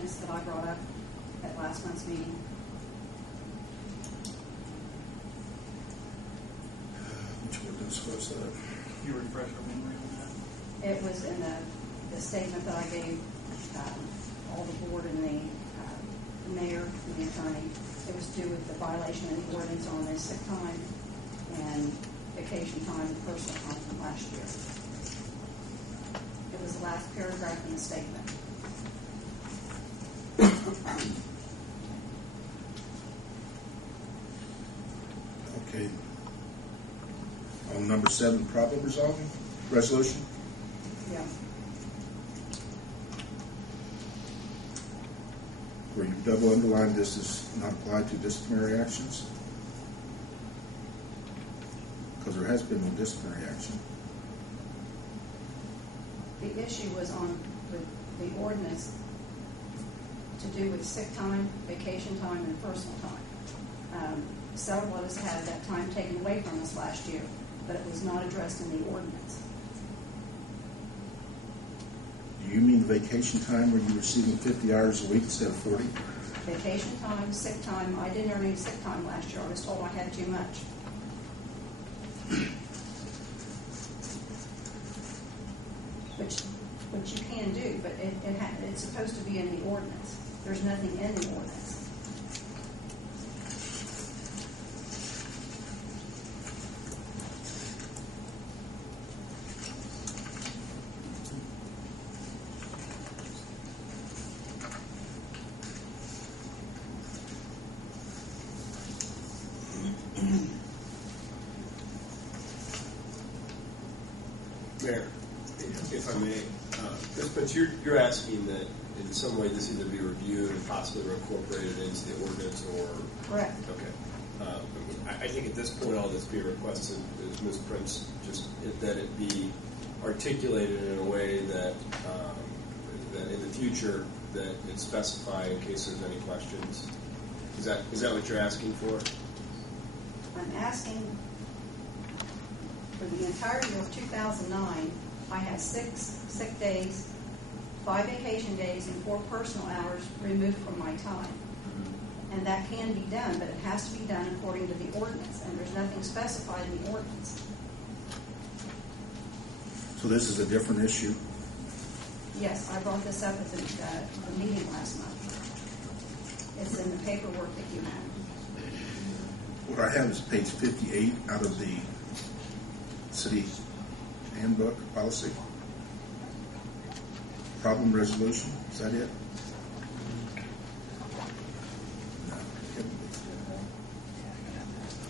ordinance that I brought up at last month's meeting. Which ordinance was that? You refresh our memory on that? It was in the statement that I gave all the board and the mayor and the attorney. It was due with the violation of the ordinance on the sick time and vacation time and personal time from last year. It was the last paragraph in the statement. Okay. On number 7, problem resolving resolution. Yeah. Where you double underline this is not applied to disciplinary actions. Because there has been no disciplinary action. The issue was on the ordinance to do with sick time, vacation time, and personal time. Several of us had that time taken away from us last year, but it was not addressed in the ordinance. Do you mean vacation time where you're receiving 50 hours a week instead of 40? Vacation time, sick time. I didn't earn any sick time last year. I was told I had too much. Which you can do, but it's supposed to be in the ordinance. There's nothing in the ordinance. Mayor, if I may, but you're asking that in some way this either be reviewed and possibly incorporated into the ordinance or... Correct. Okay. I think at this point all that's being requested is Ms. Prince, just that it be articulated in a way that that in the future that it's specified in case there's any questions. Is that what you're asking for? I'm asking for the entire year of 2009, I had 6 sick days, 5 vacation days, and 4 personal hours removed from my time. And that can be done, but it has to be done according to the ordinance, and there's nothing specified in the ordinance. So this is a different issue? Yes, I brought this up at the meeting last month. It's in the paperwork that you have. What I have is page 58 out of the city handbook policy. Problem resolution, is that it?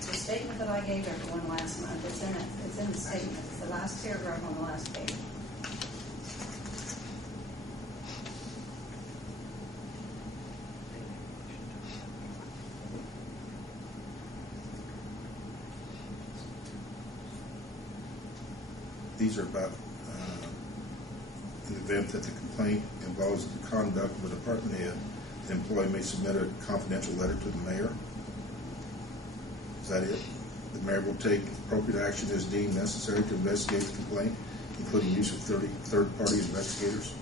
The statement that I gave everyone last month, it's in it. It's in the statement. It's the last paragraph on the last page. These are about in the event that the complaint involves the conduct of a department head, the employee may submit a confidential letter to the mayor. Is that it? The mayor will take appropriate action as deemed necessary to investigate the complaint, including use of third-party investigators.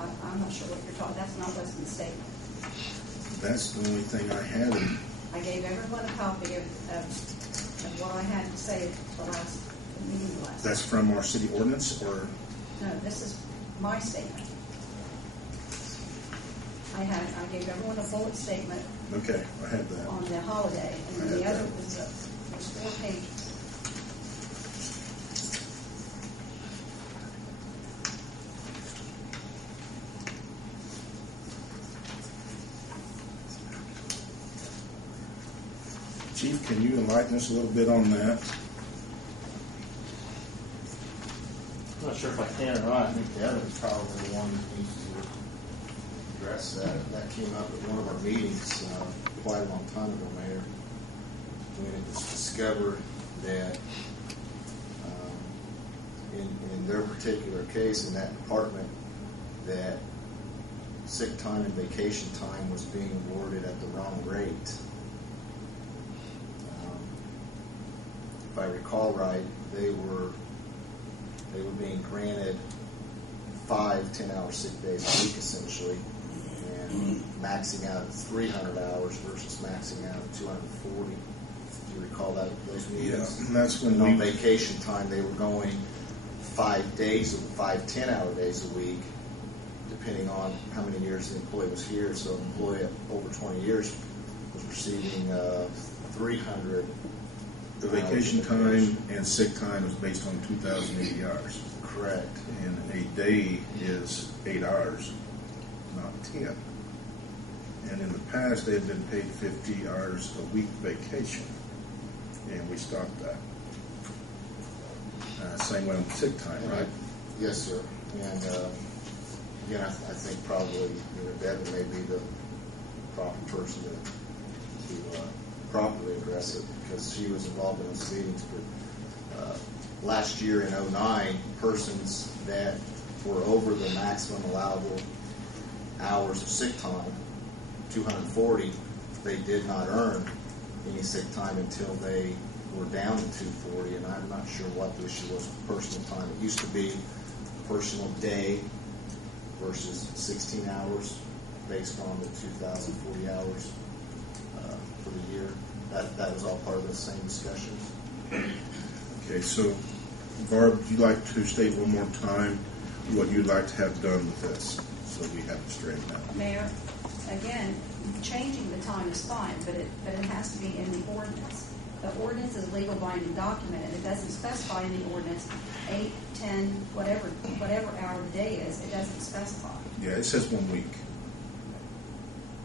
I'm not sure what you're talking. That's not what's in the statement. That's the only thing I had. I gave everyone a copy of what I had to say at the last meeting last. That's from our city ordinance, or? No, this is my statement. I gave everyone a bullet statement. Okay, I had that. On the holiday, and then the other was 4 pages. Chief, can you enlighten us a little bit on that? I'm not sure if I can or not. I think Devin's probably the one that needs to address that. That came up at one of our meetings quite a long time ago, Mayor, when it was discovered that in their particular case in that department that sick time and vacation time was being awarded at the wrong rate. If I recall right, they were being granted 5 10-hour sick days a week, essentially, maxing out at 300 hours versus maxing out at 240. Do you recall those meetings? Yeah, and that's when And on we, vacation time, they were going 5 days, 5 10-hour days a week, depending on how many years the employee was here. So an employee over 20 years was receiving 300. the vacation time and sick time is based on 2,080 hours. Correct. And a day is 8 hours, not 10. And in the past, they had been paid 50 hours a week vacation, and we stopped that. Same way on sick time, right? Yes, sir. And again, I think probably Devin may be the proper person to properly address it, because she was involved in those meetings. But last year in 2009, persons that were over the maximum allowable hours of sick time, 240, they did not earn any sick time until they were down to 240, and I'm not sure what the issue was with personal time. It used to be a personal day versus 16 hours based on the 2,040 hours for the year. That was all part of the same discussions. Okay, so Barb, would you like to state one more time what you'd like to have done with this, so we have it straightened out? Mayor, again, changing the time is fine, but it has to be in the ordinance. The ordinance is a legal binding document, and it doesn't specify in the ordinance 8, 10, whatever hour the day is. It doesn't specify. Yeah, it says 1 week.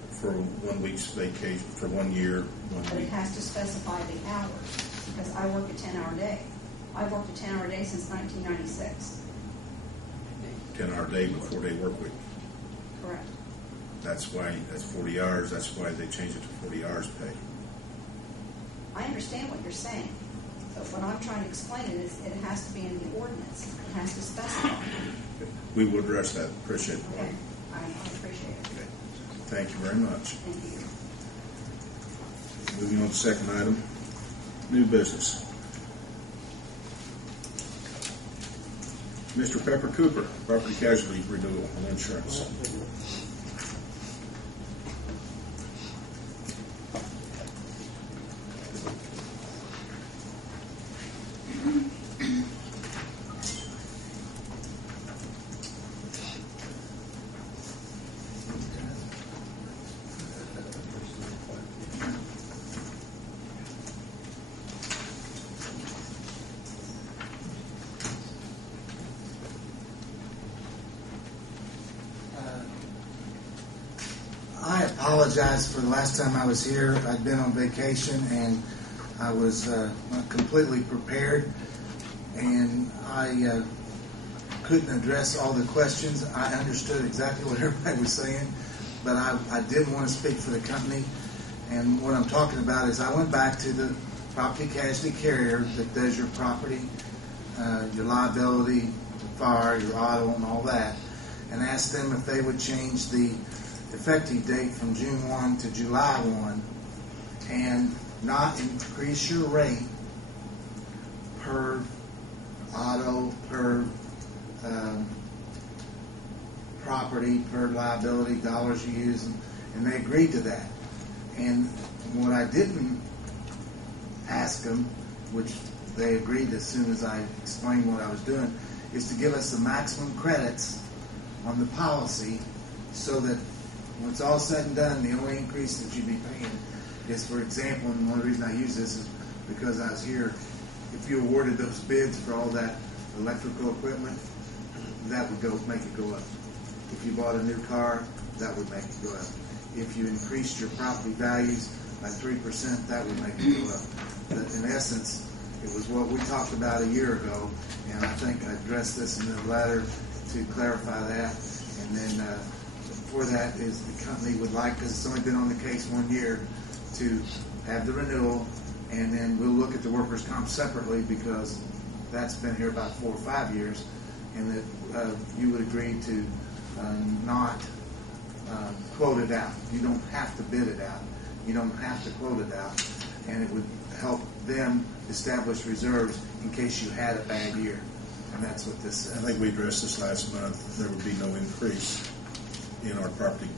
For 1 week's vacation, for 1 year, 1 But it week. has to specify the hours, because I work a 10-hour day. I've worked a 10-hour day since 1996. 10-hour day before day work week. Correct. That's why, that's 40 hours, that's why they changed it to 40 hours pay. I understand what you're saying, but what I'm trying to explain is it has to be in the ordinance. It has to specify. We will address that. Appreciate it. Okay, I appreciate it. Okay. Thank you very much. Thank you. Moving on to the second item, new business. Mr. Pepper Cooper, property casualty renewal and insurance. I apologize for the last time I was here. I'd been on vacation and I was not completely prepared, and I couldn't address all the questions. I understood exactly what everybody was saying, but I did want to speak for the company. And what I'm talking about is I went back to the property casualty carrier that does your property, your liability, your fire, your auto, and all that, and asked them if they would change the effective date from June 1 to July 1 and not increase your rate per auto, per property, per liability, dollars you use, and they agreed to that. And what I didn't ask them, which they agreed as soon as I explained what I was doing, is to give us the maximum credits on the policy so that when it's all said and done, the only increase that you'd be paying is, for example, and one reason I use this is because I was here, if you awarded those bids for all that electrical equipment, that would make it go up. If you bought a new car, that would make it go up. If you increased your property values by 3%, that would make it go up. But in essence, it was what we talked about a year ago, and I think I addressed this in the letter to clarify that. And then for that is the company would like, because it's only been on the case 1 year, to have the renewal, and then we'll look at the workers' comp separately because that's been here about 4 or 5 years, and that you would agree to not quote it out. You don't have to bid it out. You don't have to quote it out, and it would help them establish reserves in case you had a bad year, and that's what this says. I think we addressed this last month. There would be no increase in our property